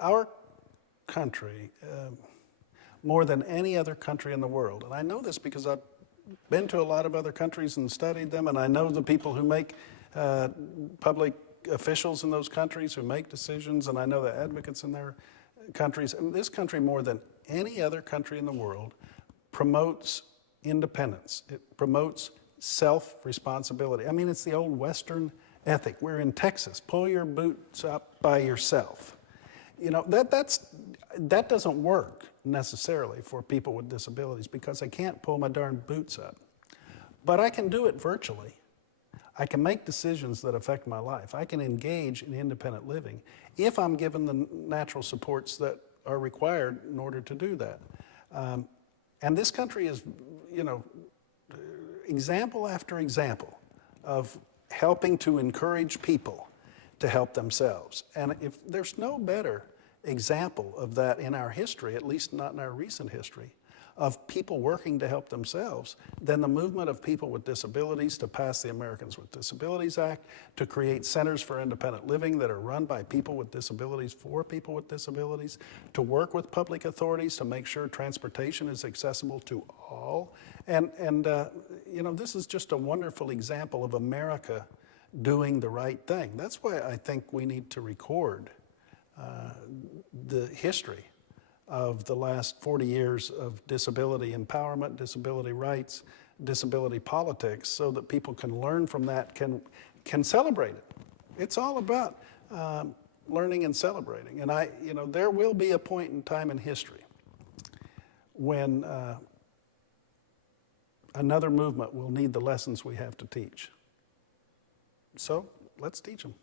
Our country, more than any other country in the world, and I know this because I've been to a lot of other countries and studied them, and I know the people who make public officials in those countries who make decisions, and I know the advocates in their countries. And this country, more than any other country in the world, promotes independence. It promotes self-responsibility. I mean, it's the old Western ethic. We're in Texas. Pull your boots up by yourself. You know, that doesn't work necessarily for people with disabilities because I can't pull my darn boots up. But I can do it virtually. I can make decisions that affect my life. I can engage in independent living if I'm given the natural supports that are required in order to do that. And this country is, you know, example after example of helping to encourage people to help themselves. And if there's no better example of that in our history, at least not in our recent history, of people working to help themselves than the movement of people with disabilities to pass the Americans with Disabilities Act, to create centers for independent living that are run by people with disabilities for people with disabilities, to work with public authorities to make sure transportation is accessible to all. And you know, this is just a wonderful example of America doing the right thing. That's why I think we need to record the history of the last 40 years of disability empowerment, disability rights, disability politics, so that people can learn from that, can celebrate it. It's all about learning and celebrating. And you know, there will be a point in time in history when another movement will need the lessons we have to teach. So let's teach them.